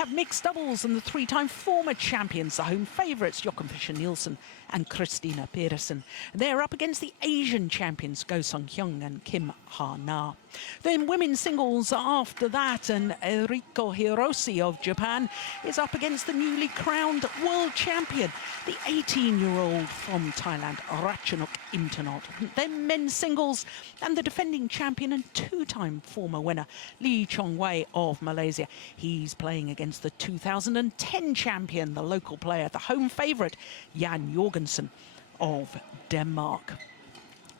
have mixed doubles and the three-time former champions, the home favourites, Jochen Fischer-Nielsen and Christina Pedersen. They're up against the Asian champions, Go-Sung-Hyun and Kim Ha-na. Then women's singles after that, and Eriko Hiroshi of Japan is up against the newly crowned world champion, the 18-year-old from Thailand, Ratchanok Intanot. Then men's singles, and the defending champion and two-time former winner, Lee Chong-wei of Malaysia. He's playing against the 2010 champion, the local player, the home favourite, Jan Jorgensen of Denmark.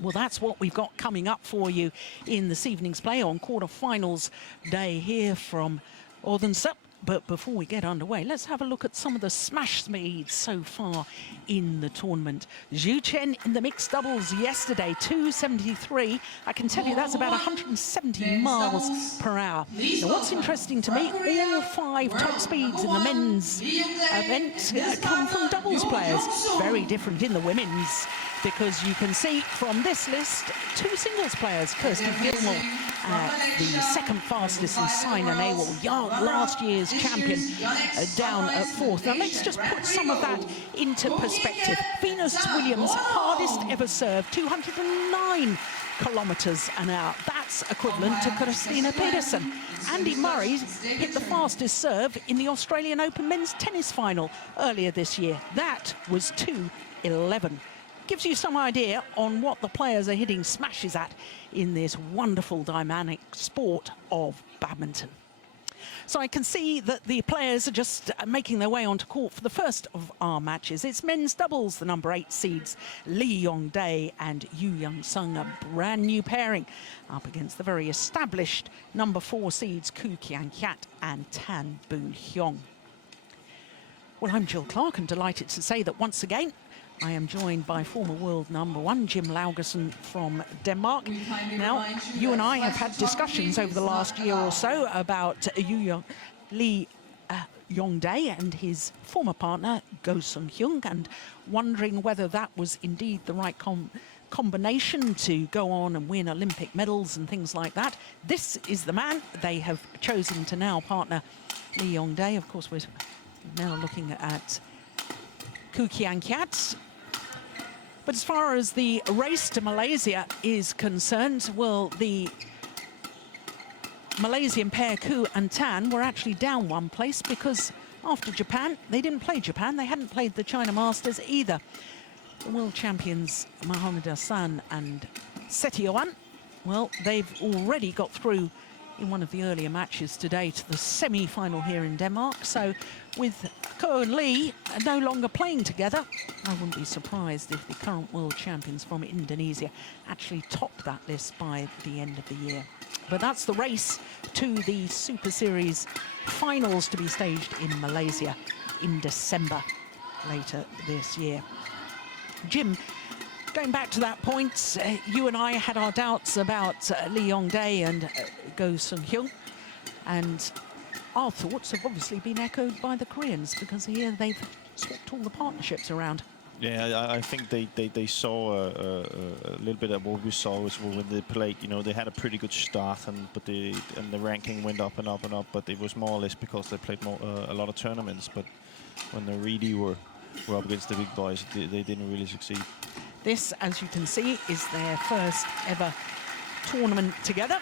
Well, that's what we've got coming up for you in this evening's play on quarter-finals day here from Odense. But before we get underway, let's have a look at some of the smash speeds so far in the tournament. Zhu Chen in the mixed doubles yesterday, 273. I can tell you that's about 170 miles per hour. Now, what's interesting to me, all 5 top speeds in the men's event come from doubles players. Very different in the women's, because you can see from this list 2 singles players, Kirsty Gilmore, the second fastest in Sina Nehwal, last year's champion, down at 4th. Now let's just put some of that into perspective. Venus Williams' hardest ever serve, 209 kilometres an hour. That's equivalent to Christina Pedersen. Andy Murray hit the fastest serve in the Australian Open men's tennis final earlier this year. That was 2:11. Gives you some idea on what the players are hitting smashes at in this wonderful dynamic sport of badminton. So I can see that the players are just making their way onto court for the first of our matches. It's men's doubles, the number 8 seeds, Lee Yong-dae and Yu Young-sung, a brand new pairing, up against the very established number 4 seeds, Keat and Tan Boon Heong. Well, I'm Jill Clark and delighted to say that once again, I am joined by former world number 1, Jim Laugerson from Denmark. Now, you and I have had discussions over the last year or so about Lee Yong-dae and his former partner, Go-Sung-hyun, and wondering whether that was indeed the right combination to go on and win Olympic medals and things like that. This is the man they have chosen to now partner Lee Yong-dae. Of course, we're now looking at Keat. But as far as the race to Malaysia is concerned, well, the Malaysian pair, Koo and Tan, were actually down 1 place because after Japan, they didn't play Japan. They hadn't played the China Masters either. The world champions, Mohamed Hassan and Yeon, well, they've already got through in one of the earlier matches today to the semi-final here in Denmark. So with Ko and Lee no longer playing together, I wouldn't be surprised if the current world champions from Indonesia actually topped that list by the end of the year. But that's the race to the Super Series finals to be staged in Malaysia in December later this year. Jim, going back to that point, you and I had our doubts about Lee Yong-dae and Go-Sung-hyun, and our thoughts have obviously been echoed by the Koreans, because here they've swapped all the partnerships around. Yeah, I think they saw a little bit of what we saw was when they played. You know, they had a pretty good start, and the ranking went up and up and up. But it was more or less because they played a lot of tournaments. But when they really were up against the big boys, they didn't really succeed. This, as you can see, is their first ever tournament together.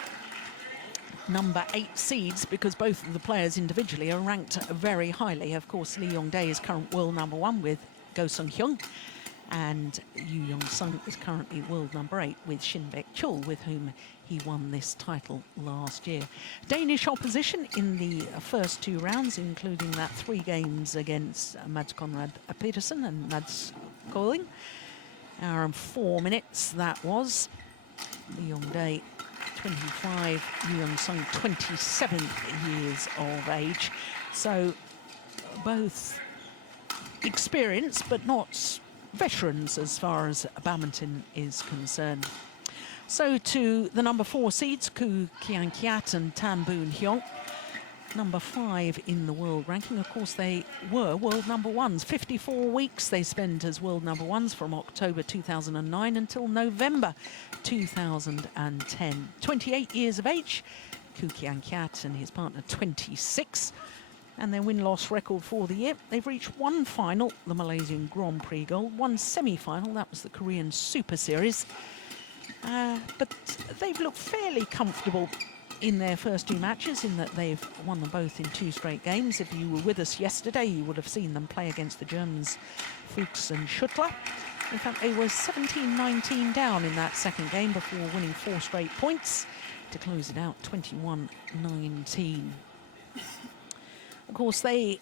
Number 8 seeds, because both of the players individually are ranked very highly. Of course, Lee Yong-dae is current world number 1 with Go-Sung-hyun, and Yu Young-sung is currently world number 8 with Shin Baek-chul, with whom he won this title last year. Danish opposition in the first 2 rounds, including that 3 games against Mads Conrad Petersen and Mads Koling. Hour and 4 minutes that was. Lee Yong-dae 25, Yu Young-sung 27 years of age. So both experienced but not veterans as far as badminton is concerned. So to the number 4 seeds, Keat and Tan Boon Heong. Number 5 in the world ranking. Of course, they were world number 1s. 54 weeks they spent as world number 1s from October 2009 until November 2010. 28 years of age. Keat and his partner, 26. and their win-loss record for the year. They've reached one final, the Malaysian Grand Prix Gold, one semi-final, that was the Korean Super Series. But they've looked fairly comfortable in their first two matches, in that they've won them both in 2 straight games. If you were with us yesterday, you would have seen them play against the Germans Fuchs and Schuttler. In fact, they were 17-19 down in that second game before winning 4 straight points to close it out 21-19. Of course, they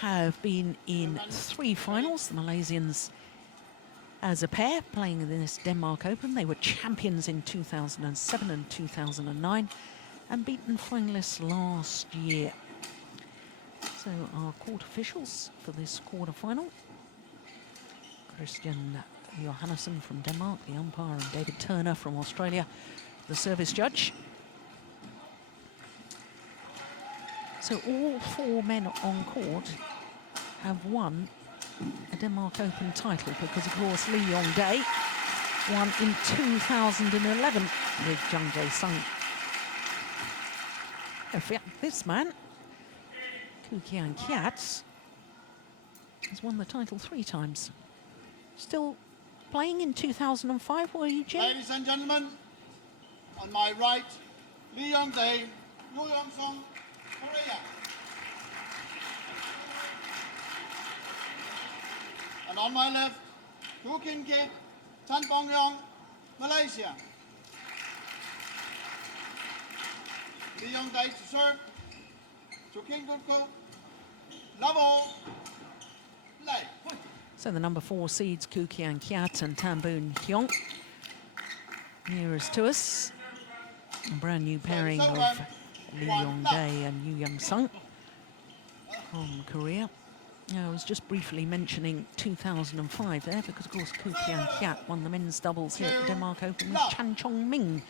have been in 3 finals, the Malaysians as a pair, playing in this Denmark Open. They were champions in 2007 and 2009 and beaten finalists last year. So our court officials for this quarter-final: Christian Johannesson from Denmark, the umpire, and David Turner from Australia, the service judge. So all 4 men on court have won a Denmark Open title, because of course Lee Yong-dae won in 2011 with Jung Jae-sung. In fact, this man, Keat, has won the title 3 times. Still playing in 2005, were you, Jim? Ladies and gentlemen, on my right, Lee Yong-dae, Song, Korea. And on my left, Keat, Yong, Malaysia. Lee Yong-dae to serve. Kien, level, lay. So the number 4 seeds, Keat and Boon Heong, nearest to us. A brand new pairing of Lee Yong-dae and Yoo Young-sung from Korea. I was just briefly mentioning 2005 there, because of course Keat won the men's doubles here at the Denmark Open with Chan Chong-ming.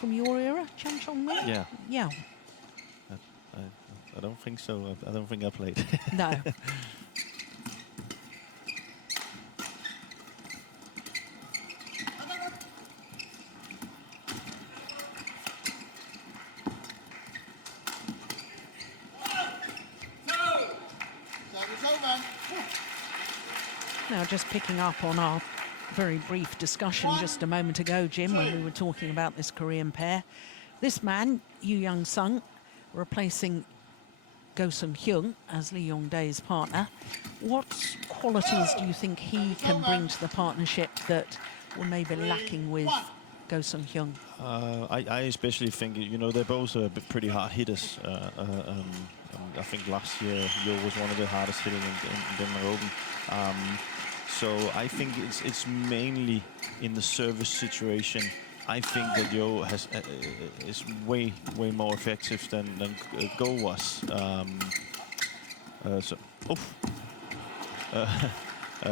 From your era, Chan Chong-ming? Yeah. Yeah. I don't think so. I don't think I played. No. Now, just picking up on our very brief discussion just a moment ago, Jim, when we were talking about this Korean pair. This man, Yoo Young-sung, replacing Go Sung-hyun as Lee Yong-dae's partner. What qualities do you think he can bring to the partnership that were maybe lacking with Go Sung-hyun? I especially think, you know, they're both pretty hard hitters. I think last year Yeon was one of the hardest hitting in Denmark Open. So I think it's mainly in the service situation. I think that Yeon is way more effective than Go was.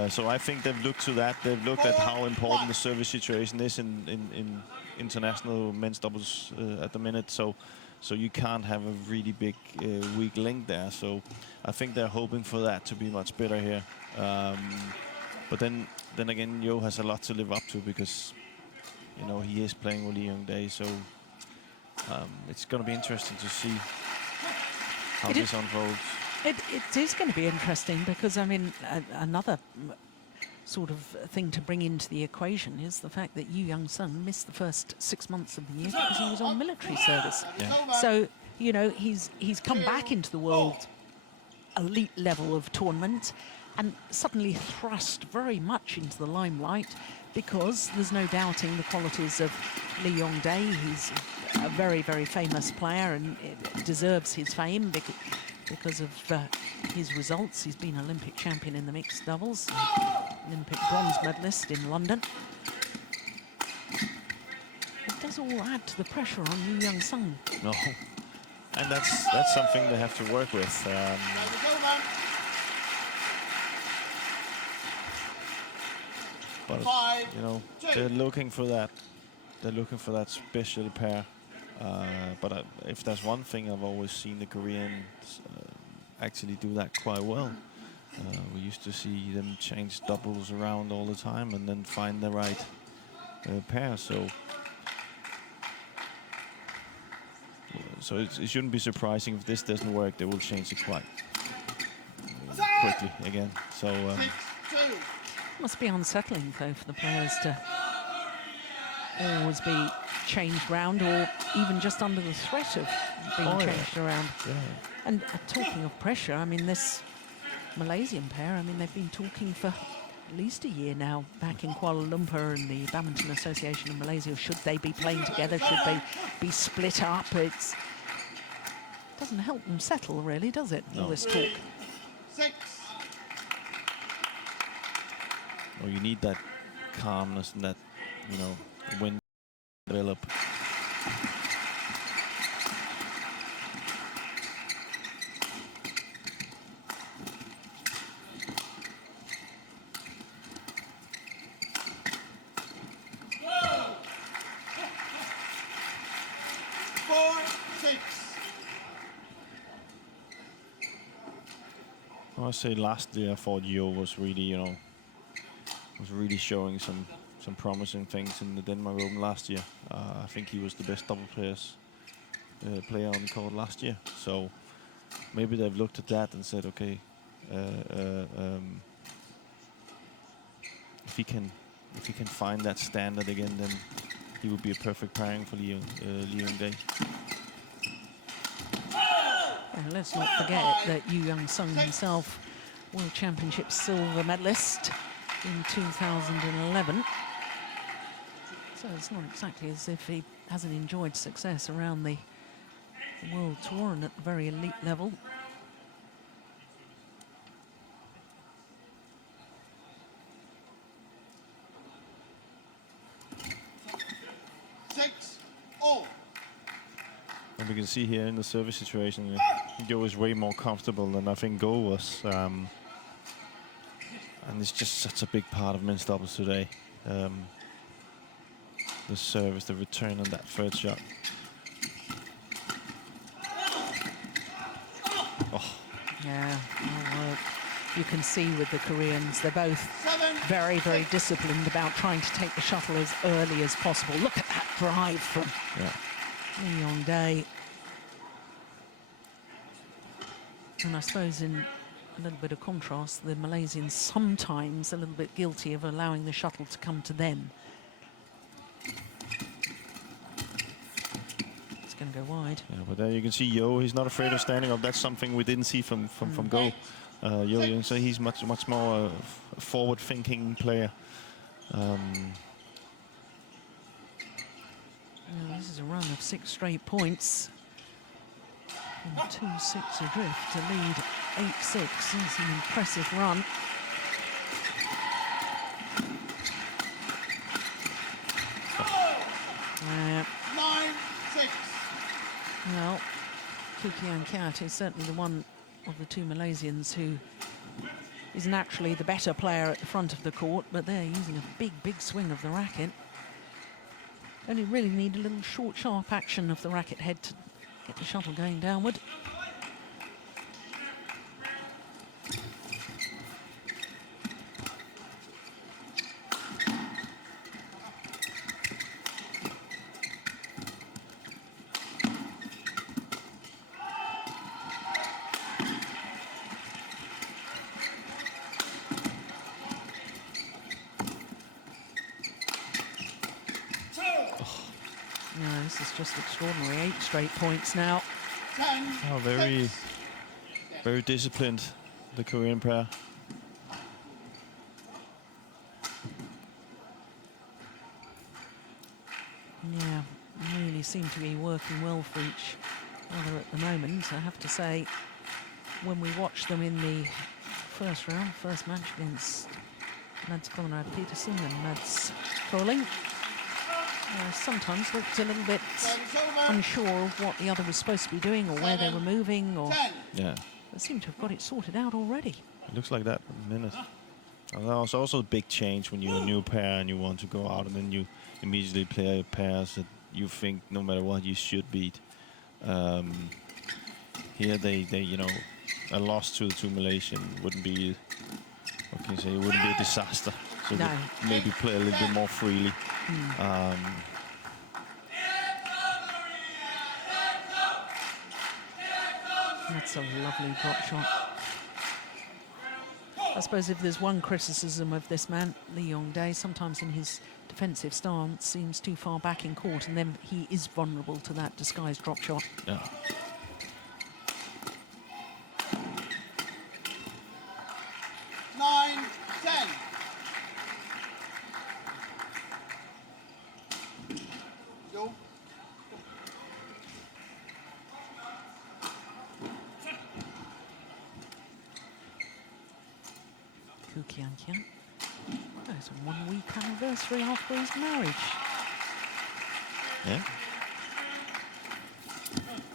So I think they've looked to that. They've looked at how important the service situation is in international men's doubles at the minute. So you can't have a really big weak link there. So I think they're hoping for that to be much better here. But then again, Yeon has a lot to live up to, because you know he is playing with Lee Yong-dae. So it's going to be interesting to see how this unfolds. It is going to be interesting, because I mean another sort of thing to bring into the equation is the fact that Yoo Young-sung missed the first 6 months of the year because he was on military service. Yeah. So you know he's come back into the world elite level of tournament and suddenly thrust very much into the limelight, because there's no doubting the qualities of Lee Yong-dae. He's a very famous player and deserves his fame because of his results. He's been Olympic champion in the mixed doubles, Olympic bronze medalist in London. It does all add to the pressure on Yoo Young-sung. No, and that's something they have to work with. But you know, they're looking for that. They're looking for that special pair. But if there's one thing I've always seen the Koreans actually do that quite well. We used to see them change doubles around all the time and then find the right So it shouldn't be surprising if this doesn't work. They will change it quite quickly again. So 6-2. Must be unsettling, though, for the players to always be changed round, or even just under the threat of being changed around. Yeah. And talking of pressure, I mean, this Malaysian pair, I mean, they've been talking for at least a year now back in Kuala Lumpur and the Badminton Association of Malaysia. Should they be playing together? Should they be split up? It doesn't help them settle, really, does it? No. All this talk. 6. Well, you need that calmness and that, you know, when develop. I say last year I thought Yeon was really, you know, showing some promising things in the Denmark Open last year. I think he was the best double player on the court last year. So maybe they've looked at that and said, okay, if he can find that standard again, then he would be a perfect pairing for Yeon Day. And let's not forget that Young himself, World Championship silver medalist in 2011. So it's not exactly as if he hasn't enjoyed success around the World Tour and at the very elite level. And we can see here in the service situation, Yeon is way more comfortable than I think Go was. And it's just such a big part of men's doubles today. The service, the return on that third shot. Oh. Yeah, well, you can see with the Koreans, they're both very, very disciplined about trying to take the shuttle as early as possible. Look at that drive from Yeon Day. And I suppose in a little bit of contrast, the Malaysians sometimes a little bit guilty of allowing the shuttle to come to them. It's going to go wide. Yeah, but there you can see Yeon, he's not afraid of standing up. That's something we didn't see from Go. Yeon, so he's much more a forward-thinking player. This is a run of 6 straight points. And 2-6 adrift to lead 8-6. It's an impressive run. Oh. 9-6. Well, Keat is certainly the one of the two Malaysians who is naturally the better player at the front of the court, but they're using a big, big swing of the racket. Only really need a little short, sharp action of the racket head to get the shuttle going downward. This is just extraordinary. 8 straight points now. Oh, very disciplined, the Korean pair. Yeah, really seem to be working well for each other at the moment. I have to say, when we watched them in the first round, first match against Mads Conrad Petersen and Mads Koling, sometimes looked a little bit unsure of what the other was supposed to be doing or where they were moving, or yeah, they seem to have got it sorted out already. It looks like that in a minute. And that was also a big change when you're a new pair and you want to go out and then you immediately play pairs that you think no matter what you should beat. Here they you know, a loss to the two Malaysian wouldn't be, what can you say, it wouldn't be a disaster. So No. maybe play a little bit more freely. That's a lovely drop shot. I suppose if there's one criticism of this man, Lee Yong-dae, sometimes in his defensive stance seems too far back in court, and then he is vulnerable to that disguised drop shot. Yeah. Kien. Oh, it's a 1 week anniversary after his marriage. Yeah.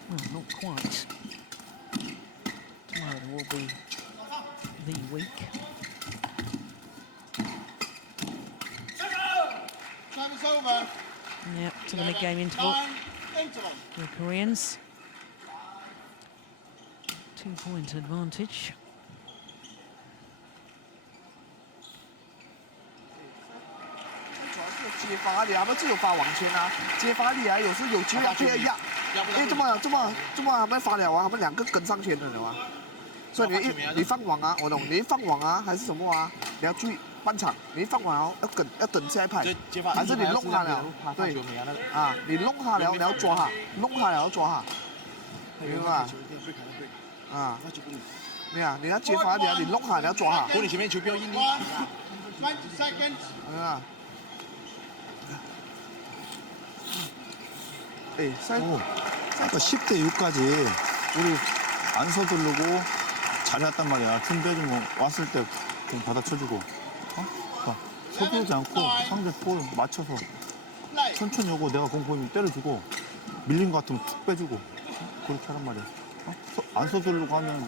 Well, not quite. Tomorrow will be the week. Time is over. Yep, to the mid-game interval. The Koreans. 2-point advantage. 接发力啊，不只有发网圈啊，接发力啊，有时有机会要推一下。哎，这么没发了啊，他们两个跟上圈的了啊。所以你放网啊，我懂，你一放网啊还是什么啊，你要注意半场，你一放网哦要等下一拍，还是你弄他了？对，啊，你弄他了，你要抓他，弄他了要抓他，明白吗？啊，你要接发力啊，你弄他你要抓他。你前面球不要硬力。20 seconds。啊。 그러니까 10대 6까지 우리 안 서두르고 잘했단 말이야. 틈 빼주면 왔을 때 공 받아쳐주고, 그러니까 서두르지 않고 상대 볼 맞춰서 천천히 오고 내가 공 보이면 때려주고 밀린 것 같으면 툭 빼주고 그렇게 하란 말이야. 안 서두르고 하면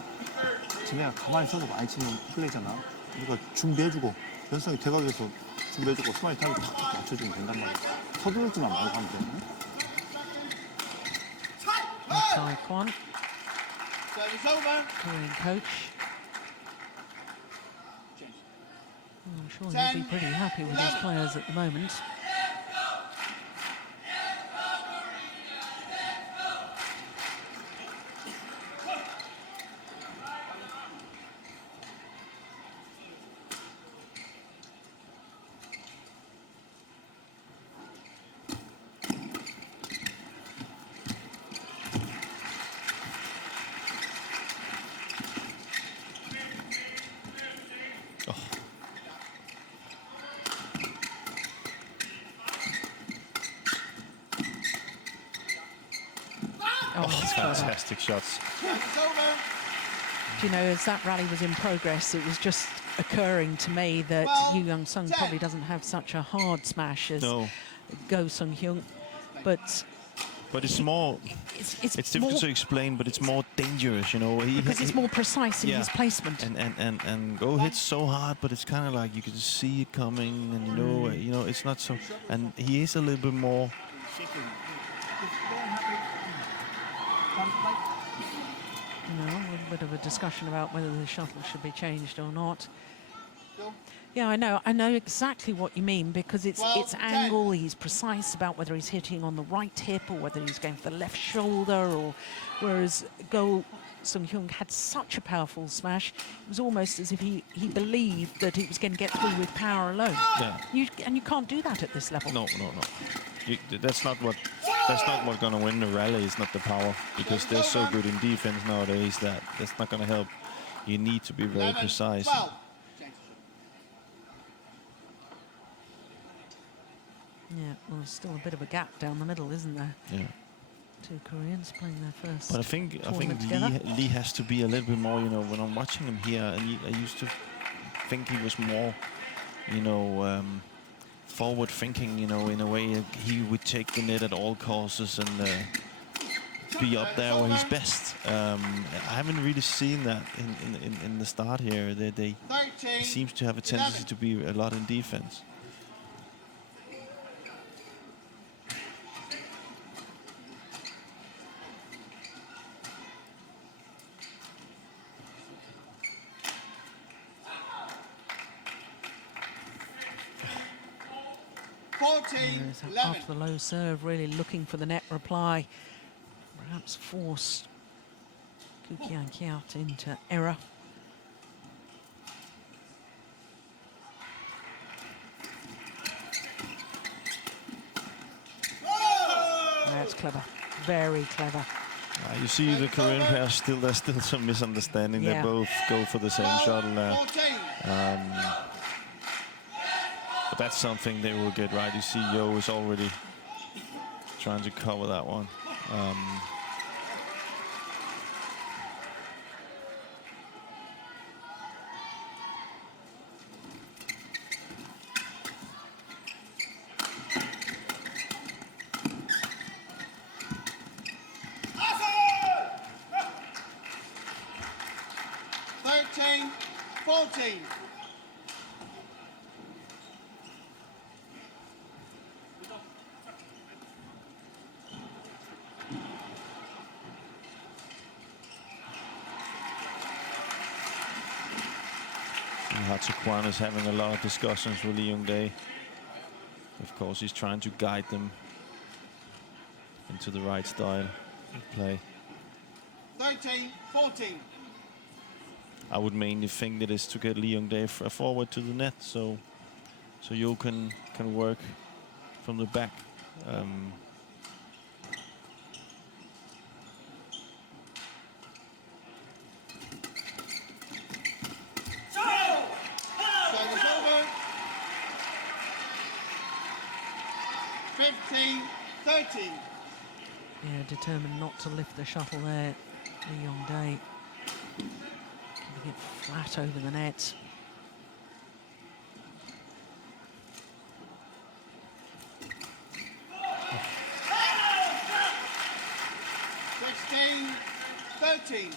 지네가 가만히 서서 많이 치는 플레이잖아. 그러니까 준비해주고 연상이 대각에서 준비해주고 스마일 타임을 탁탁 맞춰주면 된단 말이야. 서두르지만 말고 하면 돼. Kwon, Korean coach. I'm sure he'll be pretty happy with his players at the moment. Fantastic shots. Do you know, as that rally was in progress, it was just occurring to me that Yu Young-sung probably doesn't have such a hard smash as Go Sung-hyun, but it's more. It's difficult to explain, but it's more dangerous, you know. Because it's more precise in his placement. And Go hits so hard, but it's kind of like you can see it coming, and you know, it's not so. And he is a little bit more. You know, a little bit of a discussion about whether the shuttle should be changed or not. Yeah, I know exactly what you mean, because it's angle. He's precise about whether he's hitting on the right hip or whether he's going for the left shoulder, or whereas Go Sung-hyun had such a powerful smash, it was almost as if he believed that he was going to get through with power alone. Yeah. You can't do that at this level. No. That's not what's going to win the rally. It's not the power, because they're so good in defense nowadays that that's not going to help. You need to be very precise. Yeah, well, there's still a bit of a gap down the middle, isn't there? Yeah. Two Koreans playing their first. But I think Lee has to be a little bit more, you know, when I'm watching him here, and I used to think he was more, you know, forward thinking, you know, in a way he would take the net at all costs and be up there where he's best. I haven't really seen that in the start here. He seems to have a tendency to be a lot in defense. After the low serve, really looking for the net reply. Perhaps forced Keat into error. That's clever, very clever. You see the Korean pair still, there's still some misunderstanding. Yeah. They both go for the same shuttle there. 14. But that's something they will get right. You see Yo is already trying to cover that one. Thirteen, 14. Hatsuquan is having a lot of discussions with Lee Young-dae. Of course, he's trying to guide them into the right style of play. 13, 14. I would mainly think that is to get Lee Young-dae forward to the net, so Yo can work from the back. Service over. 15, 13. Yeah, determined not to lift the shuttle there, Lee Young-dae. Keeping it flat over the net. Sixteen, 13.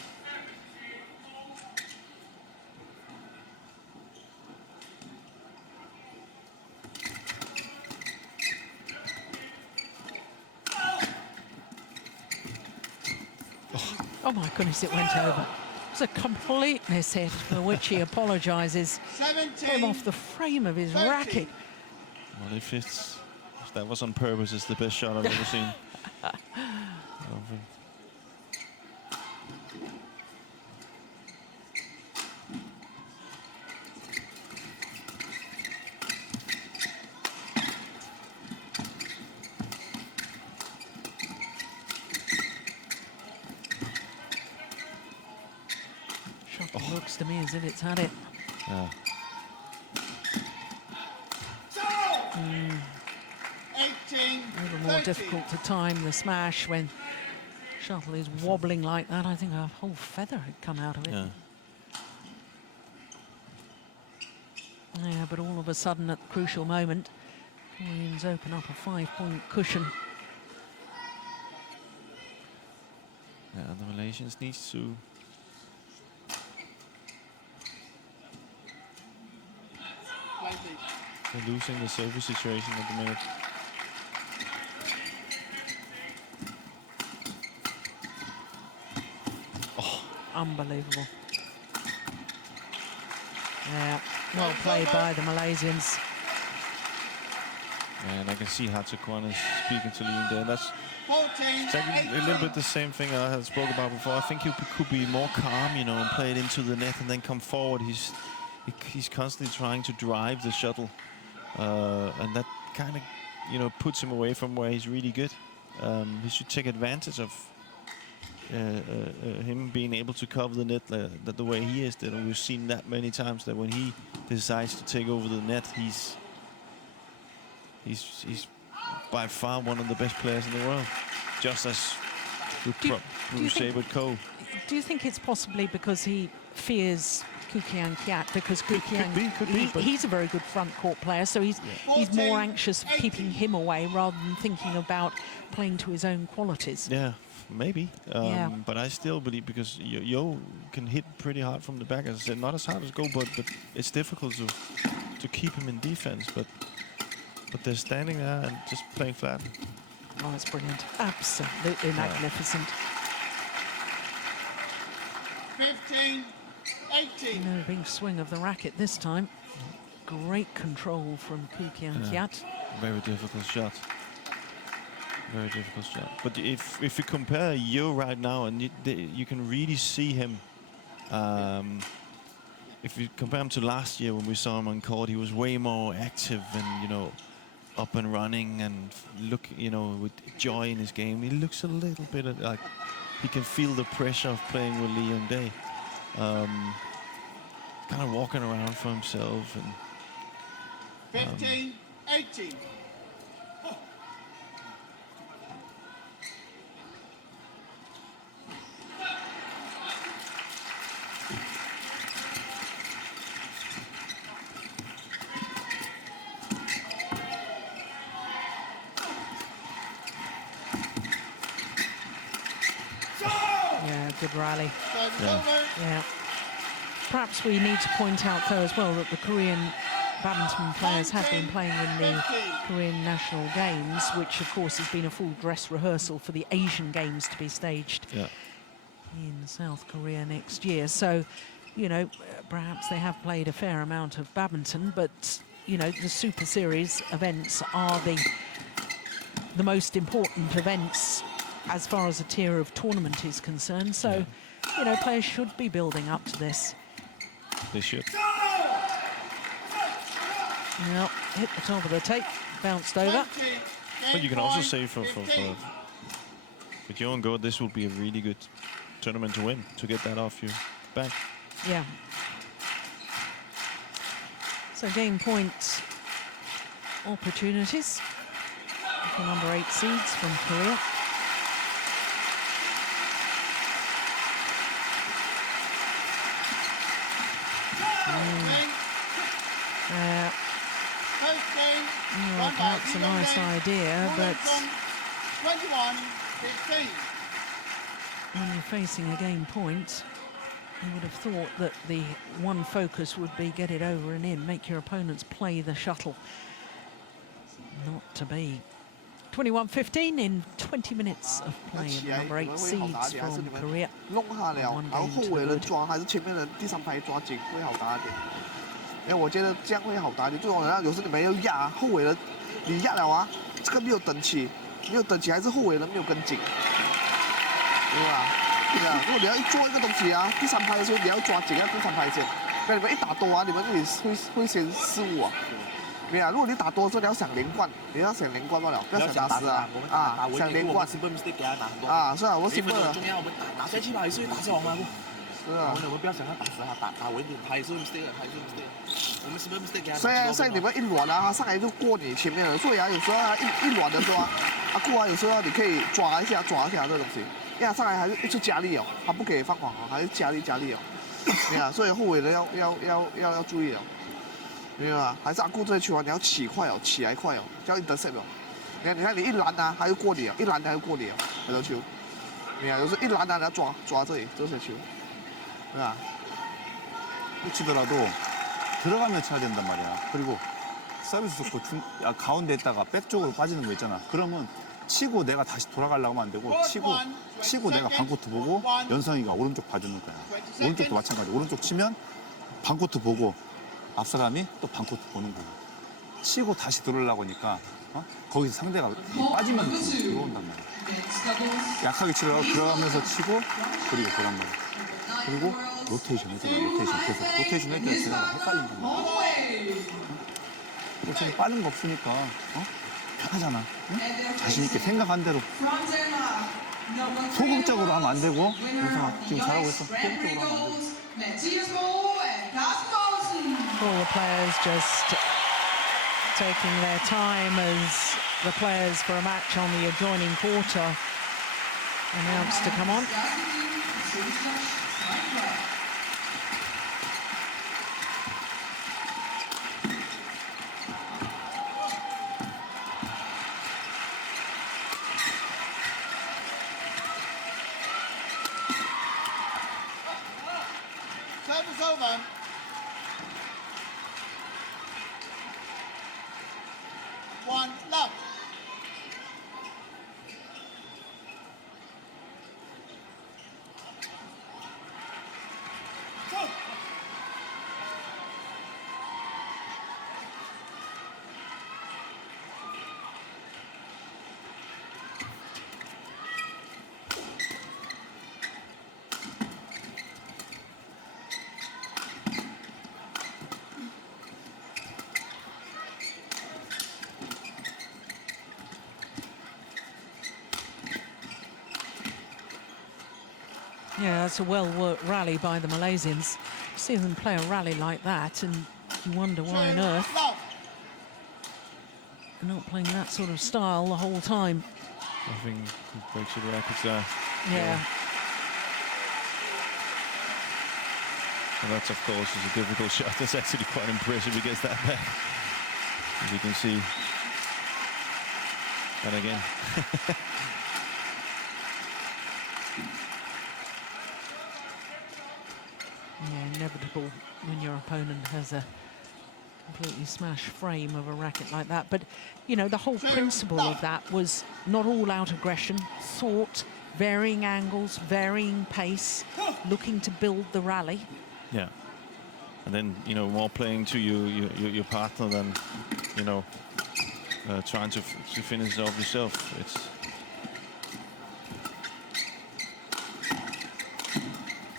Oh my goodness, it went over. It's a complete mishit for which he apologises. 17. Came off the frame of his racket. Well, if that was on purpose, it's the best shot I've ever seen. Shuttle looks to me as if it's had it. Yeah. 18, A little more 13. difficult to time the smash when shuttle is wobbling like that. I think a whole feather had come out of it. Yeah. Yeah, but all of a sudden at the crucial moment, Koreans open up a 5-point cushion. Yeah, the Malaysians need to. They're losing the service situation at the minute. Unbelievable. Yeah, well played by the Malaysians. And I can see Hatsuquan is speaking to Lee Young-dae. That's 14, exactly a little bit the same thing I had spoke about before. I think he could be more calm, you know, and play it into the net and then come forward. He's constantly trying to drive the shuttle, and that kind of, you know, puts him away from where he's really good. He should take advantage of him being able to cover the net the way he is. That we've seen that many times that when he decides to take over the net, he's by far one of the best players in the world, just as with Bruce Sabert Co. Do you think it's possibly because he fears Keat because Could be, but he's a very good front court player, so he's more anxious of keeping him away rather than thinking about playing to his own qualities. Yeah, maybe. Yeah. But I still believe, because Yo can hit pretty hard from the back, as I said, not as hard as Go, but it's difficult to keep him in defense. But they're standing there and just playing flat. Oh, it's brilliant. Absolutely magnificent. 15, 18. No big swing of the racket this time. Great control from Keat. Very difficult shot. Very difficult shot. But if you compare Yo right now, and you can really see him. If you compare him to last year when we saw him on court, he was way more active and up and running and with joy in his game. He looks a little bit like he can feel the pressure of playing with Lee Young-dae. Kind of walking around for himself and. 15, 18. Yeah, good rally. Yeah. Yeah. Perhaps we need to point out, though, as well, that the Korean badminton players have been playing in the Korean national games, which, of course, has been a full dress rehearsal for the Asian Games to be staged in South Korea next year. So, perhaps they have played a fair amount of badminton, but, the Super Series events are the most important events as far as a tier of tournament is concerned. So, players should be building up to this. They should. Well, hit the top of the tape, bounced over. But you can also say with Yeon go, this will be a really good tournament to win, to get that off your back. Yeah. So game point opportunities for number 8 seeds from Korea. That's a nice idea, but when you're facing a game point, you would have thought that the one focus would be get it over and in, make your opponents play the shuttle. Not to be. 21-15 in 20 minutes of play, and the number 8 seeds from Korea. 弄下了，然后后卫人抓还是前面人第3排抓紧会好打一点。因为我觉得这样会好打一点。最重要的有时你们要压后卫人，你压了啊，这个没有等起，还是后卫人没有跟紧，对吧？对啊，如果你要做一个东西啊，第3排的时候你要抓紧，要第3排先。那你们一打多啊，你们会先失误啊。 没有，如果你打多的时候，你要想连贯，你要想连贯罢了，不要想打死啊！想连贯。simple mistake 给他拿很多。是啊，我 simple 的。重要，我们打下去吧，也是会打下网啊。是啊。我们不要想要打死他，打稳一点，他也是 mistake， 他也是 mistake。我们 simple mistake 给他。所以你们一乱啊，他上来就过你前面了。所以啊，有时候他一乱的时候过啊，有时候你可以抓一下这个东西，因为他上来还是一直加力哦，他不可以放网哦，还是加力哦。对啊，所以后卫的要注意哦。 明白吗？还是阿顾这一球啊，你要起快哦，起来快哦，叫 intercept 哦。你看你一拦啊，他就过你了；一拦他就过你了，很多球。明白？有时候一拦啊，你要抓这些球，对吧？ 치더라도 들어가면 쳐야 된단 말이야. 그리고 서비스 좋고 가운데 있다가 백 쪽으로 빠지는 거 있잖아. 그러면 치고 내가 다시 돌아가려고 하면 안 되고 치고 내가 반코트 보고 연성이가 오른쪽 봐주는 거야. 오른쪽도 마찬가지. 오른쪽 치면 반코트 보고 앞사람이 또 반코트 보는 거야. 치고 다시 들어오려고 하니까 거기서 상대가 빠지면 들어온단 말이야. 약하게 치려고 들어가면서 치고 그리고 보란 말이야. 그리고 로테이션 해줘라. 로테이션 해줘야 제가 헷갈린단 말이야. 지금 빠른 거 없으니까 편하잖아. 응? 자신 있게 생각한 대로. 소극적으로 하면 안 되고. 그래서 지금 잘하고 있어. 소극적으로 하면 안 되고. All the players just taking their time as the players for a match on the adjoining court are announced to come on. Service over. One love. Yeah, that's a well-worked rally by the Malaysians. See them play a rally like that, and you wonder why on earth they're not playing that sort of style the whole time. I think he breaks the rackets there. Yeah. And that's, of course, is a difficult shot. That's actually quite impressive. He gets that back, as you can see. And again. Yeah, inevitable when your opponent has a completely smashed frame of a racket like that. But, you know, the whole principle of that was not all out aggression, thought, varying angles, varying pace, looking to build the rally. Yeah. And then, you know, more playing to your partner than, you know, trying to finish it off yourself. It's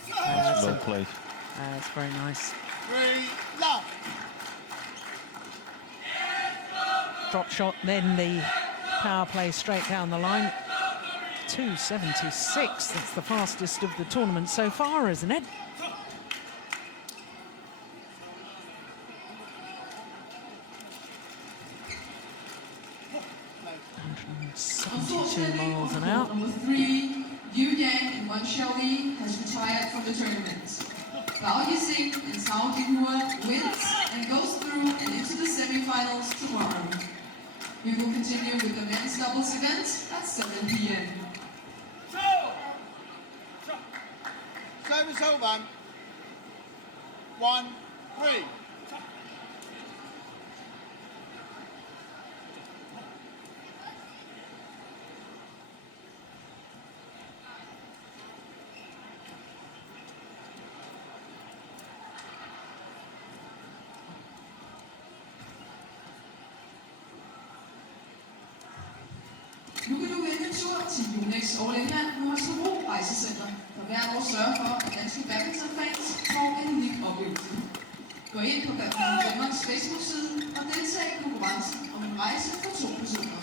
that's well played. That's very nice. 3 love. Drop shot, then the power play straight down the line. 276, that's the fastest of the tournament so far, isn't it? Miles an hour. Number 3, Yeon and Won Xiaoli has retired from the tournament. Bao Yixing and Cao Jinghua wins and goes through and into the semi-finals tomorrow. We will continue with the men's doubles event at 7 p.m. Service over. 1-3. Nu kan du vende en tur til Yonex All England Holstebro Rejsecenter, der hvert år sørger for, at danske badmintonfans får en unik oplevelse. Gå ind på Badminton Danmarks Facebook-side og deltag i konkurrencen om en rejse for 2 personer.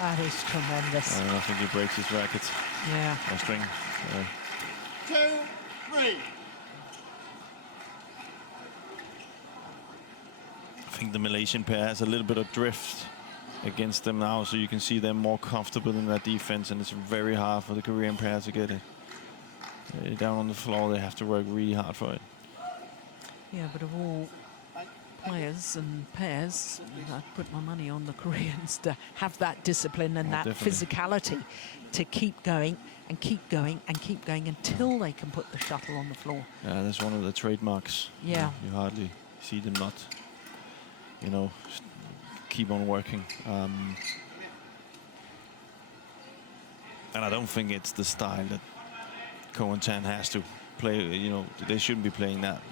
That is tremendous. I think he breaks his racket. Yeah. Or string. 2-3. I think the Malaysian pair has a little bit of drift against them now, so you can see them more comfortable in their defense, and it's very hard for the Korean pair to get it down on the floor. They have to work really hard for it. Yeah, but of all players and pairs, I'd put my money on the Koreans to have that discipline and that definitely. physicality to keep going and keep going and keep going until they can put the shuttle on the floor. Yeah, that's one of the trademarks. Yeah. You hardly see them not, you know, keep on working. And I don't think it's the style that Koen Tan has to play. You know, they shouldn't be playing that.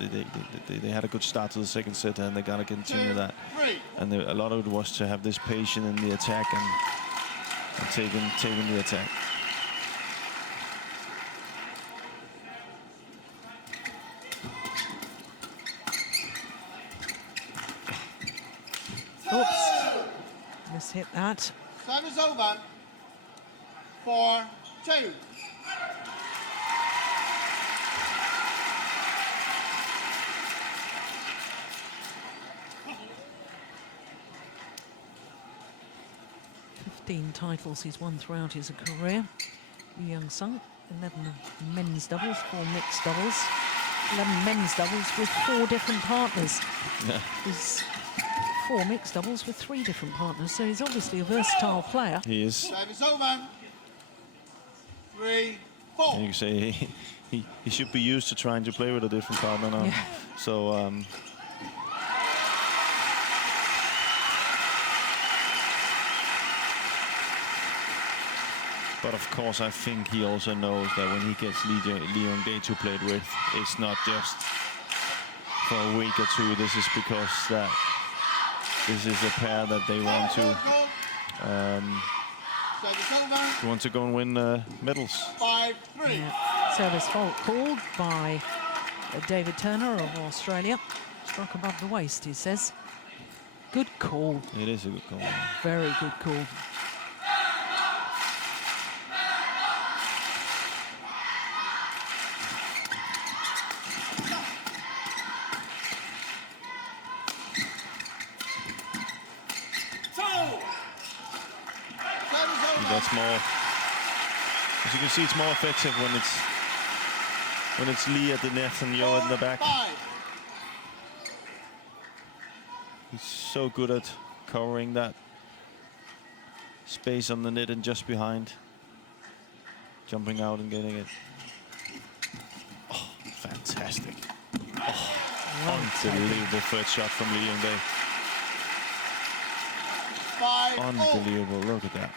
They had a good start to the second set, and they gotta continue that. And a lot of it was to have this patience in the attack and taking the attack. Oops. Mishit that. Service over. 4-2. Titles he's won throughout his career. Young Sung, 11 men's doubles, 4 mixed doubles, 11 men's doubles with 4 different partners. Yeah. He's 4 mixed doubles with 3 different partners, so he's obviously a versatile player. He is. Service over. 3-4. And you can say he should be used to trying to play with a different partner now. Yeah. So. But of course, I think he also knows that when he gets Leon Day to play with, it's not just for a week or two. This is because that this is a pair that they want to Service over. You want to go and win medals. 5-3. Yeah. Service fault called by David Turner of Australia. Struck above the waist, he says. Good call. It is a good call. Very good call. That's more. As you can see, it's more effective when it's Lee at the net and Yeon in the back. 5. He's so good at covering that space on the net and just behind, jumping out and getting it. Oh, fantastic! Oh, unbelievable first shot from Lee Young Dae. 5-0. Unbelievable! Look at that.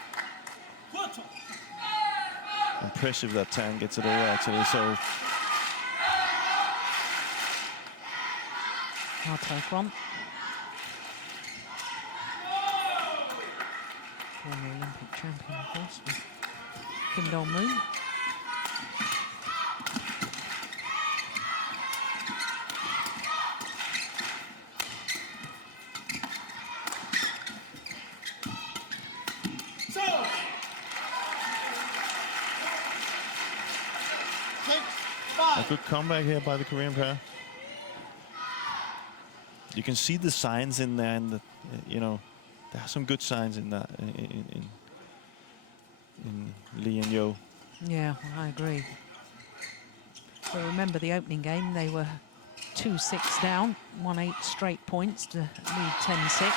Impressive that Tan gets it over actually. So I'll take one. Former Olympic champion, of course, with Kim Dong-moon. a good comeback here by the Korean pair. You can see the signs in there, and you know, there are some good signs in that in Lee and Yo. Yeah, I agree. But remember the opening game, they were 2-6 down, won 8 straight points to lead 10-6.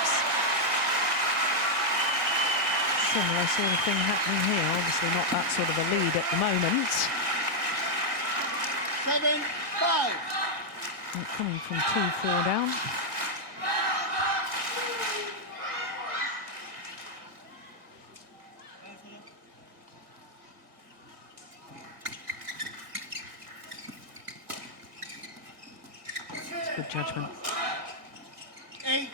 Similar sort of thing happening here. Obviously not that sort of a lead at the moment. 7-5. Coming from 2-4 down. Good judgment. 8-5.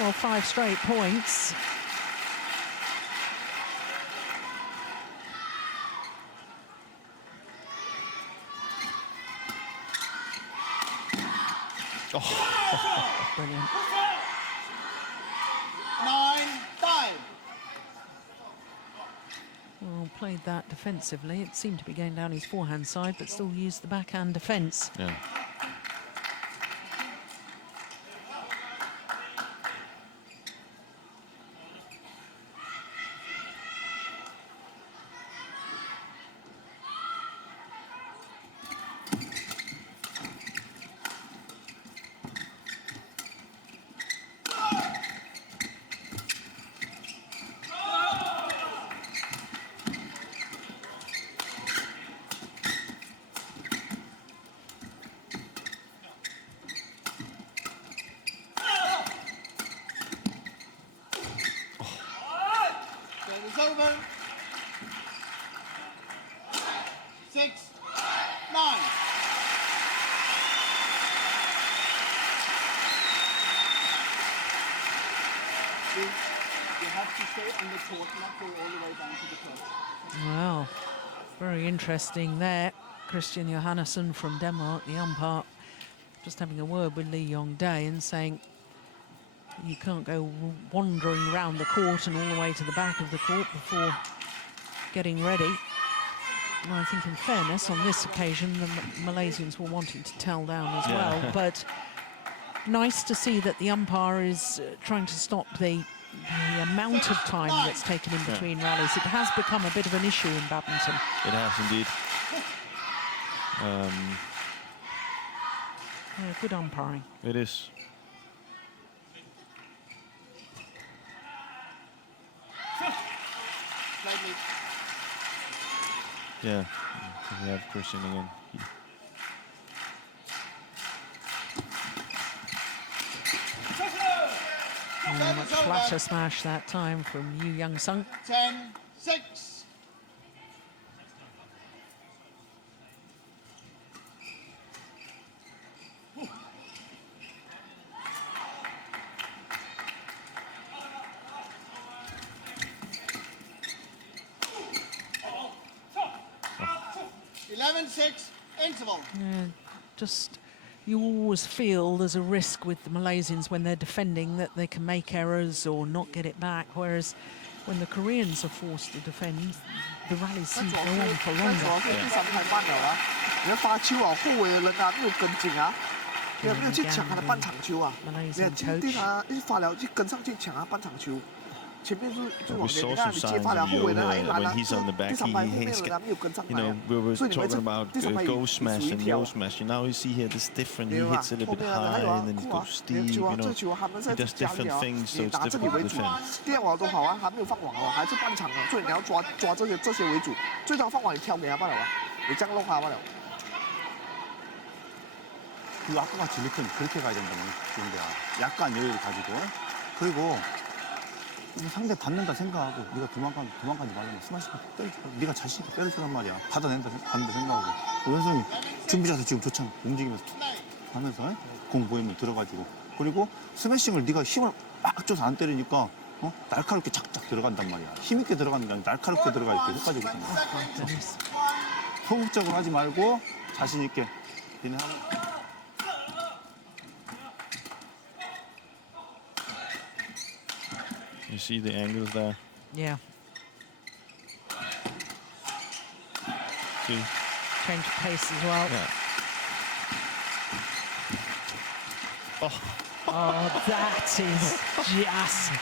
Well, 5 straight points. Oh. Brilliant. 9-5. Well, played that defensively. It seemed to be going down his forehand side, but still used the backhand defence. Yeah. It's over. 6-9. You have to stay on the court, not go all the way down to the court. Well, very interesting there. Christian Johannesson from Denmark, the umpire, just having a word with Lee Yong Dae and saying you can't go wandering around the court and all the way to the back of the court before getting ready. And I think in fairness, on this occasion, the Malaysians were wanting to towel down as well. But nice to see that the umpire is trying to stop the amount of time that's taken in between rallies. It has become a bit of an issue in badminton. It has indeed. Yeah, good umpiring. It is. Yeah, we have Christian again. Much flatter smash that time from Yu Young-sung. 10-6. 11-6, interval. Yeah, just you always feel there's a risk with the Malaysians when they're defending that they can make errors or not get it back, whereas when the Koreans are forced to defend, the rallies 那 seem 主 to 要 go 是 on for 那主要 longer. 是第三太慢了啊！你看发球啊，后卫的人啊没有跟进啊，没有去抢他的半场球啊。你看今天他一发了就跟上去抢他半场球，前面就 We 往前， saw 你 some 看你接 signs 发了 of 后卫的 Young 他一拦 when 了， he's on the back. 第三排后面 He's 的人没有跟上 you 来 know, 啊， we were 所以你们 talking about 第三排 go 属 smash 于 and 跳 yo。smash. And now you see here this different. He 对吧？ hits a little 后 bit 面啊，还 high 有啊， and then he 酷啊 goes，你 deep. 球啊， You 这 know, 球他们 he 在 does 家里 different 啊， things, so 你 it's 打这里 difficult 为 to 主 defend.，电网都好啊，还没有放网哦，还是半场哦，所以你要抓这些为主，最早放网你跳给他罢了啊，你这样弄他罢了。 그 아까 같이 리턴 그렇게 가야 된다는 건데야. 약간 여유를 가지고. 그리고 상대 받는다 생각하고 네가 도망가지 말라면 스마시 때려줘. 네가 자신 있게 때려주란 말이야. 받는다 생각하고. 오연성이 준비 자세 지금 좋잖아. 움직이면서 하면서 공 보이면 들어가지고. 그리고 스매싱을 네가 힘을 막 줘서 안 때리니까 날카롭게 착착 들어간단 말이야. 힘있게 들어가는 게 아니라 날카롭게 들어가니까 효과적이잖아. 소극적으로 하지 말고 자신 있게. 니네 하면. You see the angles there. Yeah, See? change of pace as well. Yeah. Oh, that is just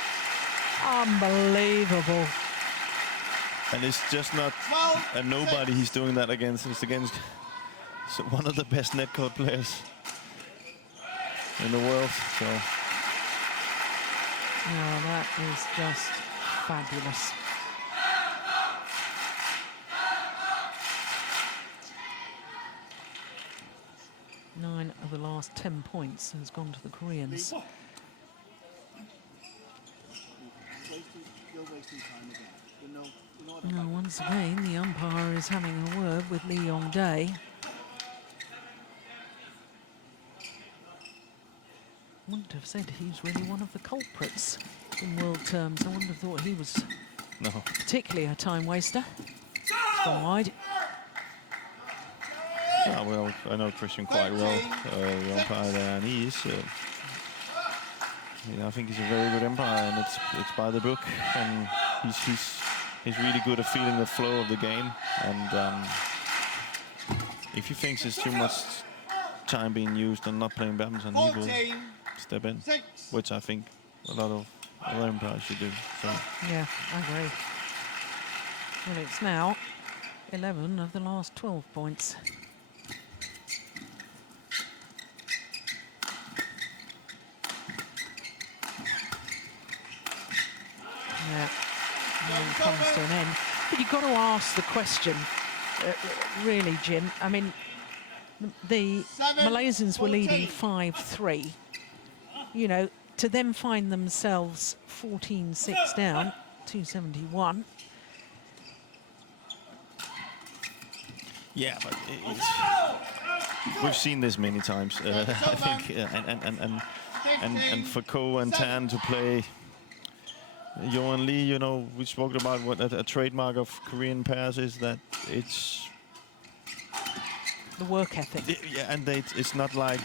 unbelievable. And it's just not a nobody he's doing that against. It's against one of the best netcourt players in the world. So. No, that is just fabulous. Nine of the last 10 points has gone to the Koreans. Now, once again, the umpire is having a word with Lee Yong-dae. I wouldn't have said he's really one of the culprits in world terms. I wouldn't have thought he was No. particularly a time waster. Gone wide. Yeah, well, I know Christian quite well, the umpire there, and he is. I think he's a very good umpire, and it's by the book, and he's really good at feeling the flow of the game. And if he thinks there's too much time being used and not playing badminton, he will step in, which I think a lot of other umpires should do. So. Yeah, I agree. Well, it's now 11 of the last 12 points. Yeah, and comes to an end. But you've got to ask the question, really, Jim. I mean, the Malaysians were leading 5-3. You know, to then find themselves 14-6 down, 271. Yeah, but we've seen this many times. I think, and for Ko and Tan to play Yeon and Lee, you know, we spoke about what a trademark of Korean pairs is that it's the work ethic. Yeah, and it's not like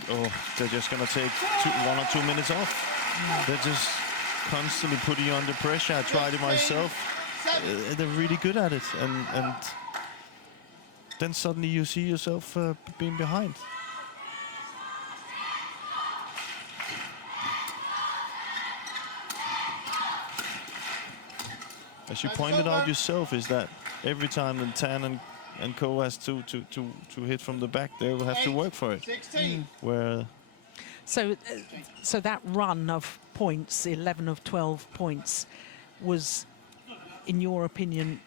they're just gonna take 1 or 2 minutes off. They're just constantly putting you under pressure. I tried it myself. They're really good at it, and then suddenly you see yourself being behind. As you pointed out yourself, is that every time the Tan and Ko has to hit from the back, they will have to work for it. Where so that run of points, 11 of 12 points, was, in your opinion,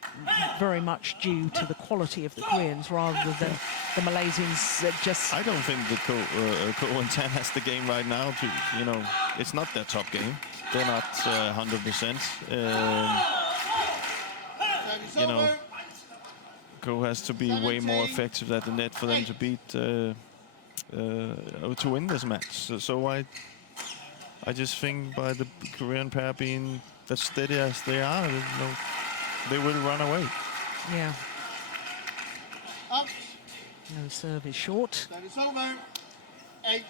very much due to the quality of the Koreans rather than the Malaysians just... I don't think the Ko and Tan has the game right now. It's not their top game. They're not 100%. Ko has to be way more effective at the net for them to beat to win this match. So I just think by the Korean pair being as steady as they are, they will run away. Yeah. No serve is short. Service over. 8-7.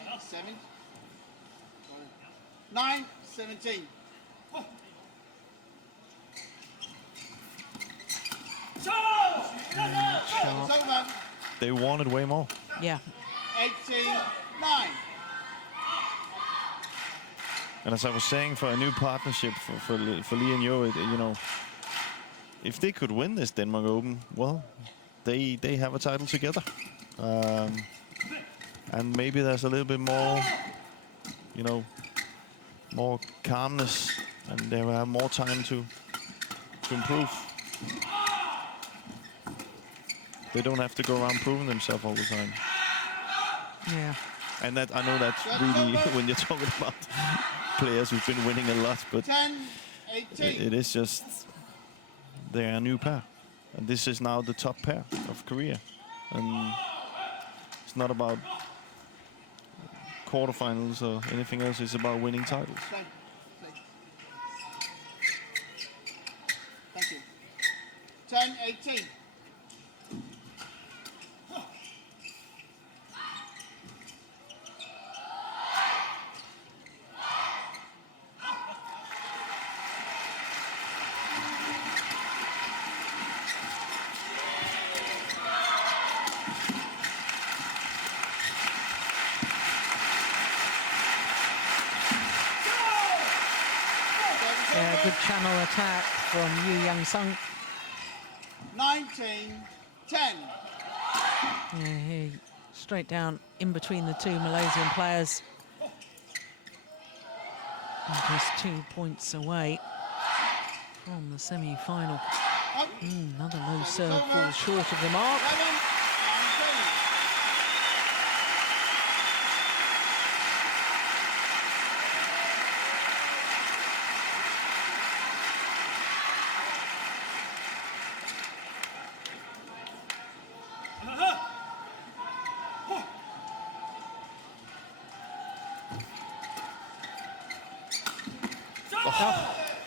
9-17. Service over. They wanted way more. Yeah. 18-9. And as I was saying, for a new partnership for Lee and Yo, you know, if they could win this Denmark Open, well, they have a title together. And maybe there's a little bit more, you know, more calmness, and they will have more time to improve. They don't have to go around proving themselves all the time. Yeah. And that, I know that's really, when you're talking about players who've been winning a lot, but 10-18. it is just, they're a new pair. And this is now the top pair of Korea. And it's not about quarterfinals or anything else, it's about winning titles. Thank you. 10-18. Yeah, good channel attack from Young. 19-10. Yeah, he straight down in between the two Malaysian players. And just 2 points away from the semi-final. Another low serve falls short of the mark. 11-19.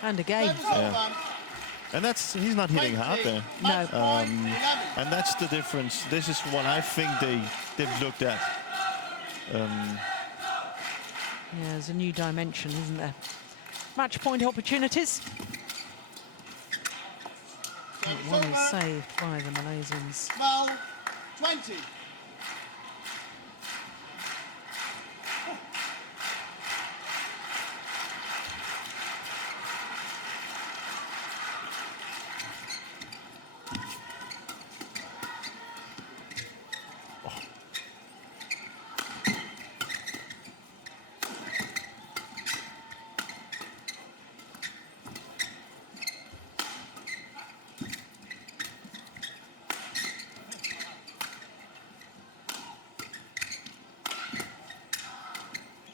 And again. Yeah. And that's, he's not hitting hard there. No. And that's the difference. This is what I think they've looked at. Yeah, there's a new dimension, isn't there? Match point opportunities. One is saved by the Malaysians. 12-20.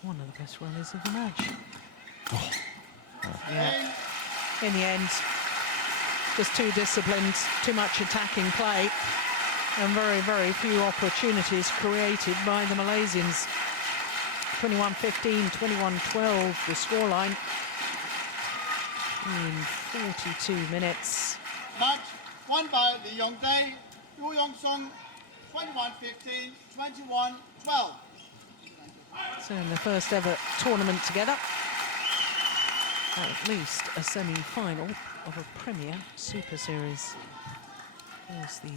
One of the best rallies of the match. Yeah. In the end, just too disciplined, too much attacking play, and very, very few opportunities created by the Malaysians. 21-15, 21-12, the scoreline in 42 minutes. Match won by the Young Dae, Song, 21-15, 21-12. So in the first ever tournament together, at least a semi-final of a Premier Super Series. Of course, the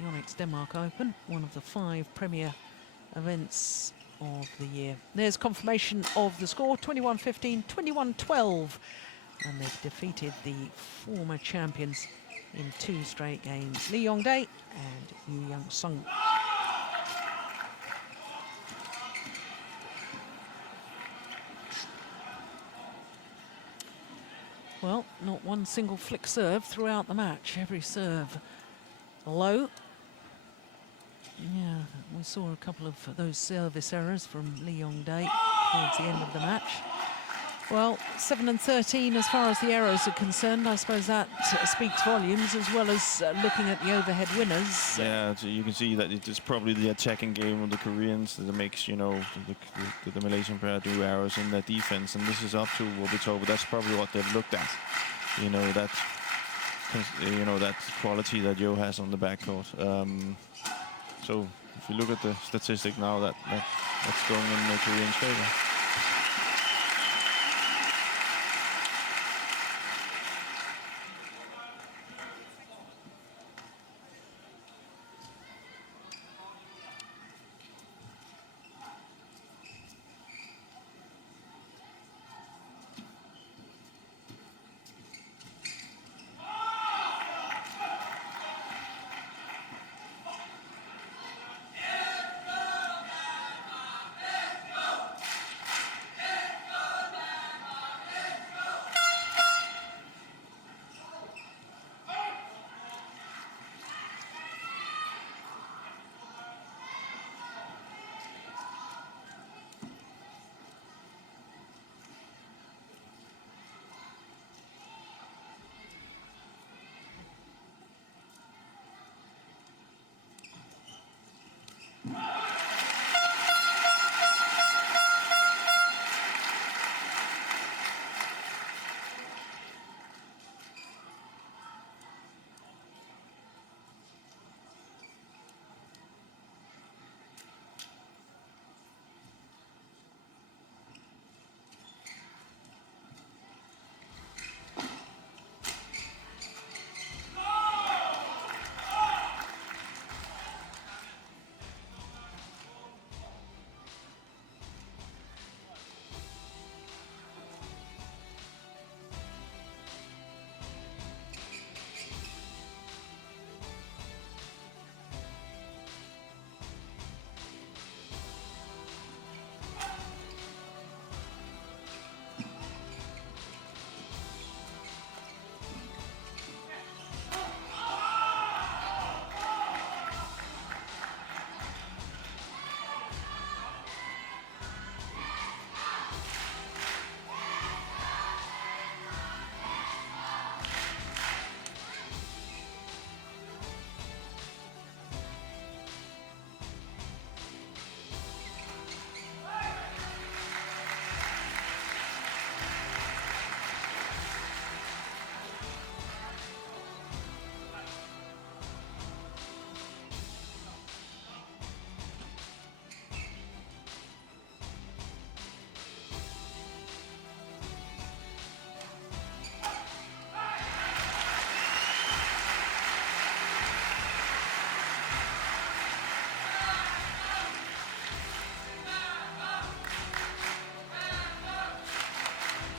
Yonex Denmark Open, one of the 5 Premier events of the year. There's confirmation of the score, 21-15, 21-12. And they've defeated the former champions in 2 straight games, Lee Yong-dae and Young. Well, not one single flick serve throughout the match. Every serve low. Yeah, we saw a couple of those service errors from Lee Yong-dae towards the end of the match. Well, 7-13 as far as the arrows are concerned. I suppose that speaks volumes, as well as looking at the overhead winners. Yeah, so you can see that it's probably the attacking game of the Koreans that makes, you know, the Malaysian player do arrows in their defense, and this is up to what we talk about. That's probably what they've looked at. You know, that quality that Yo has on the backcourt. So if you look at the statistic now, that's going in Korean's favor.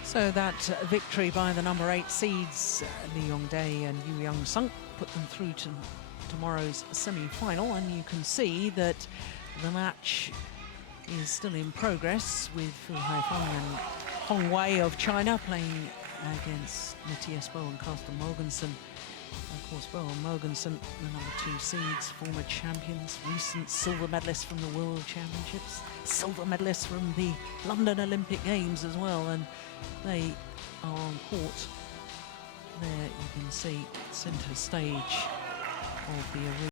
So that victory by the number 8 seeds, Lee Yong-dae and Young put them through to tomorrow's semi-final, and you can see that the match is still in progress with Fu Haifeng and Hong Wei of China playing against Matthias Bo and Carsten Mogensen. Of course, Bo and Mogensen, the number 2 seeds, former champions, recent silver medalists from the World Championships, silver medalists from the London Olympic Games as well, and they are on court. There you can see centre stage of the arena.